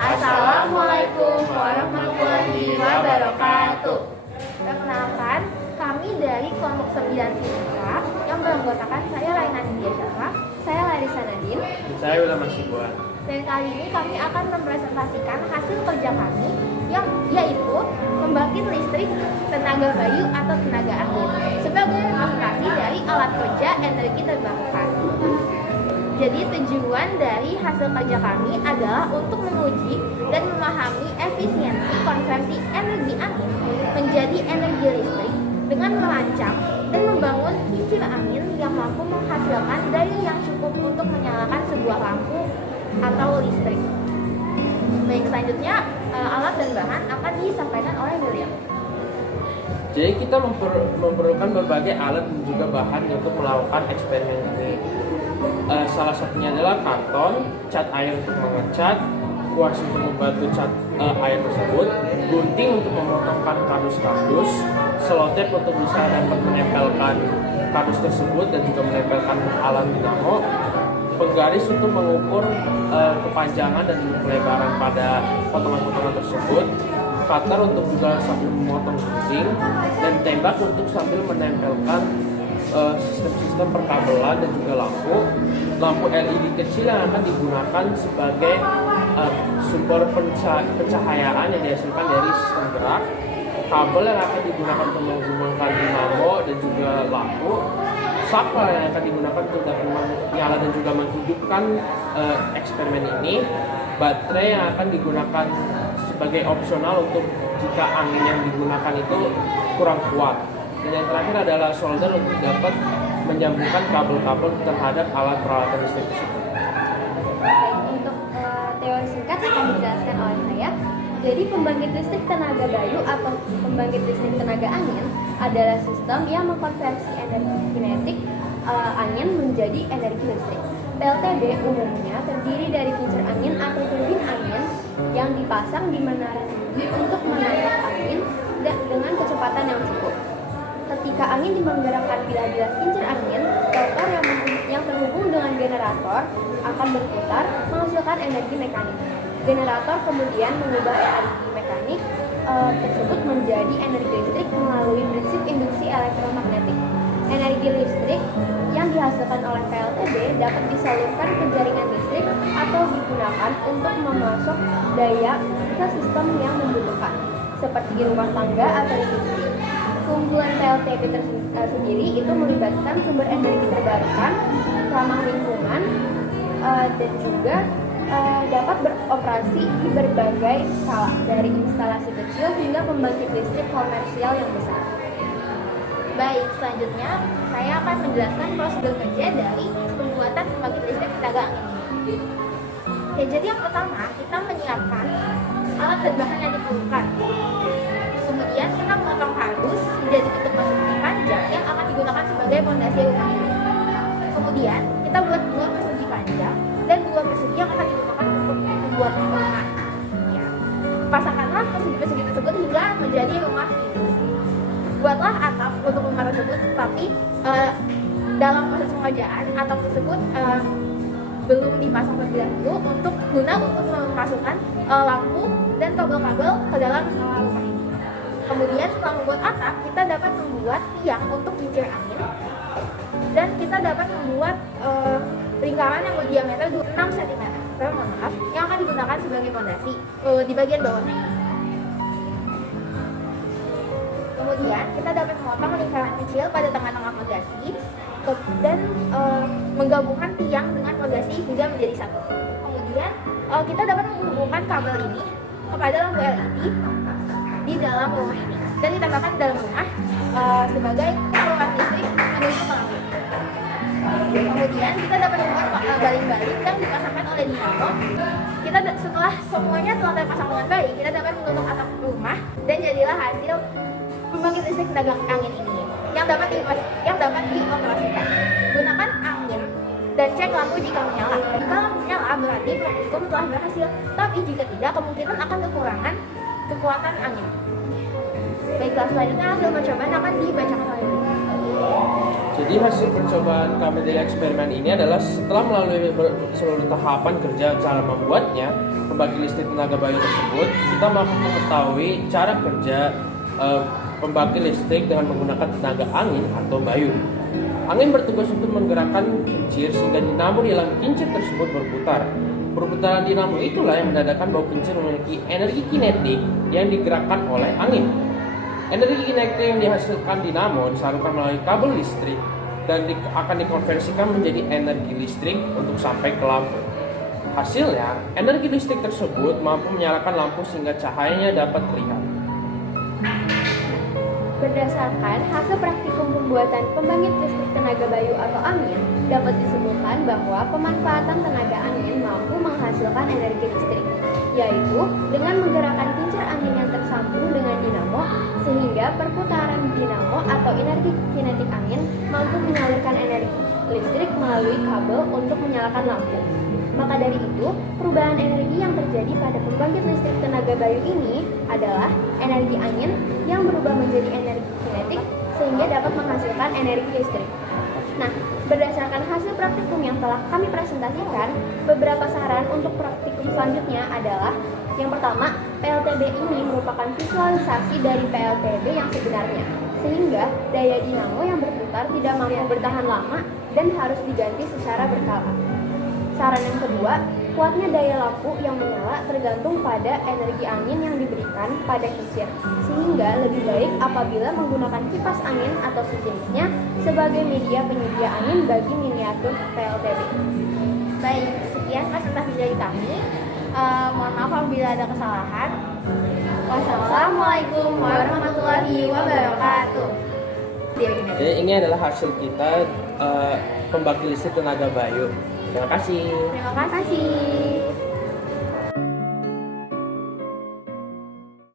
Assalamualaikum warahmatullahi wabarakatuh. Perkenalkan, kami dari kelompok 9 Fisika yang beranggotakan saya Raina Nindya Syafra, saya Larissa Nadine, Dan saya Ulama Sibuan. dan kali ini kami akan mempresentasikan hasil kerja kami yaitu membangkit listrik tenaga bayu atau tenaga angin sebagai representasi dari alat kerja energi terbarukan. Jadi tujuan dari hasil kerja kami adalah untuk menguji dan memahami efisiensi konversi energi angin menjadi energi listrik dengan merancang dan membangun kincir angin yang mampu menghasilkan daya yang cukup untuk menyalakan sebuah lampu atau listrik. Baik, selanjutnya alat dan bahan akan disampaikan oleh William. Jadi kita memerlukan berbagai alat dan juga bahan untuk melakukan eksperimen ini. Salah satunya adalah karton, cat air untuk mengecat, kuas untuk membantu cat air tersebut, gunting untuk memotongkan kardus-kardus, selotip untuk bisa dapat menempelkan kardus tersebut dan juga menempelkan alat dinamo, penggaris untuk mengukur kepanjangan dan juga pelebaran pada potongan-potongan tersebut, cutter untuk juga sambil memotong gunting, dan tembak untuk sambil menempelkan sistem-sistem perkabelan dan juga lampu LED kecil yang akan digunakan sebagai sumber pencahayaan yang dihasilkan dari sistem gerak, kabel yang akan digunakan untuk menghubungkan dinamo dan juga lampu, saklar yang akan digunakan untuk dapat menyala dan juga menghidupkan eksperimen ini, baterai yang akan digunakan sebagai opsional untuk jika angin yang digunakan itu kurang kuat, dan yang terakhir adalah solder untuk dapat menyambungkan kabel-kabel terhadap alat peralatan listrik tersebut. Untuk teori singkat akan dijelaskan oleh saya. Jadi pembangkit listrik tenaga bayu atau pembangkit listrik tenaga angin adalah sistem yang mengkonversi energi kinetik angin menjadi energi listrik. PLTB umumnya terdiri dari kincir angin atau turbin angin yang dipasang di menara tinggi untuk menangkap angin dengan kecepatan yang cukup. Ketika angin menggerakkan bilah-bilah kincir angin, rotor yang terhubung dengan generator akan berputar menghasilkan energi mekanik. Generator kemudian mengubah energi mekanik tersebut menjadi energi listrik melalui prinsip induksi elektromagnetik. Energi listrik yang dihasilkan oleh PLTB dapat disalurkan ke jaringan listrik atau digunakan untuk memasok daya ke sistem yang membutuhkan, seperti di rumah tangga atau industri. Keunggulan PLTB sendiri itu melibatkan sumber energi terbarukan, ramah lingkungan, dan juga dapat beroperasi di berbagai skala, dari instalasi kecil hingga pembangkit listrik komersial yang besar. Baik, selanjutnya saya akan menjelaskan prosedur kerja dari pembuatan pembangkit listrik tenaga angin ini. Ya, jadi yang pertama kita menyiapkan alat dan bahan yang diperlukan. Kemudian kita memotong kardus menjadi bentuk persegi panjang yang akan digunakan sebagai fondasi rumah ini. Kemudian kita buat 2 persegi panjang dan 2 persegi yang akan digunakan untuk membuat rumah. Ya. Pasangkanlah persegi-persegi tersebut hingga menjadi rumah itu. Buatlah atap untuk rumah tersebut, tapi dalam proses pengerjaan atap tersebut belum dipasang terlebih dahulu untuk memasukkan lampu dan kabel-kabel ke dalam rumah ini. Kemudian setelah membuat atap, kita dapat membuat tiang untuk kincir angin, dan kita dapat membuat lingkaran yang berdiameter 6 cm yang akan digunakan sebagai fondasi di bagian bawahnya. Kemudian kita dapat memotong lingkaran kecil pada tengah-tengah fondasi dan menggabungkan tiang dengan fondasi hingga menjadi satu. Kemudian kita dapat menghubungkan kabel ini kepada lampu LED di dalam rumah ini dan ditambahkan dalam rumah sebagai saluran listrik menuju ke lampu. Kemudian kita dapat membuat baling-baling yang dipasangkan oleh dinamo. Setelah semuanya telah terpasang dengan baik, kita dapat menutup atap rumah dan jadilah hasil pembangkit listrik tenaga angin ini yang dapat dioperasikan. Gunakan angin dan cek lampu jika menyala. Jika lampu menyala berarti praktikum telah berhasil, tapi jika tidak kemungkinan akan kekurangan kekuatan angin. Baiklah, selanjutnya hasil percobaan akan dibacakan oleh William. Jadi hasil percobaan kami dari eksperimen ini adalah setelah melalui seluruh tahapan kerja cara membuatnya, pembangkit listrik tenaga bayu tersebut, kita mampu mengetahui cara kerja pembangkit listrik dengan menggunakan tenaga angin atau bayu. Angin bertugas untuk menggerakkan kincir sehingga dinamo di dalam kincir tersebut berputar. Perputaran dinamo itulah yang menandakan bahwa kincir memiliki energi kinetik yang digerakkan oleh angin. Energi kinetik yang dihasilkan dinamo disalurkan melalui kabel listrik dan akan dikonversikan menjadi energi listrik untuk sampai ke lampu. Hasilnya, energi listrik tersebut mampu menyalakan lampu sehingga cahayanya dapat terlihat. Berdasarkan hasil praktikum pembuatan pembangkit listrik tenaga bayu atau angin, dapat disimpulkan bahwa pemanfaatan tenaga angin mampu menghasilkan energi listrik, yaitu dengan menggerakkan kincir angin yang tersambung dengan dinamo, sehingga perputaran dinamo atau energi kinetik angin mampu menyalurkan energi listrik melalui kabel untuk menyalakan lampu. Maka dari itu, perubahan energi yang terjadi pada pembangkit listrik tenaga bayu ini adalah energi angin yang berubah menjadi energi kinetik sehingga dapat menghasilkan energi listrik. Nah, berdasarkan hasil praktikum yang telah kami presentasikan, beberapa saran untuk praktikum selanjutnya adalah yang pertama, PLTB ini merupakan visualisasi dari PLTB yang sebenarnya, sehingga daya dinamo yang berputar tidak mampu bertahan lama dan harus diganti secara berkala. Saran yang kedua, kuatnya daya lampu yang menyala tergantung pada energi angin yang diberikan pada kincir, sehingga lebih baik apabila menggunakan kipas angin atau sejenisnya sebagai media penyedia angin bagi miniatur PLTB. Baik, sekian presentasi dari kami. Mohon maaf apabila ada kesalahan. Wassalamualaikum warahmatullahi wabarakatuh. Jadi ini adalah hasil kita pembangkit listrik tenaga bayu. Terima kasih. Terima kasih.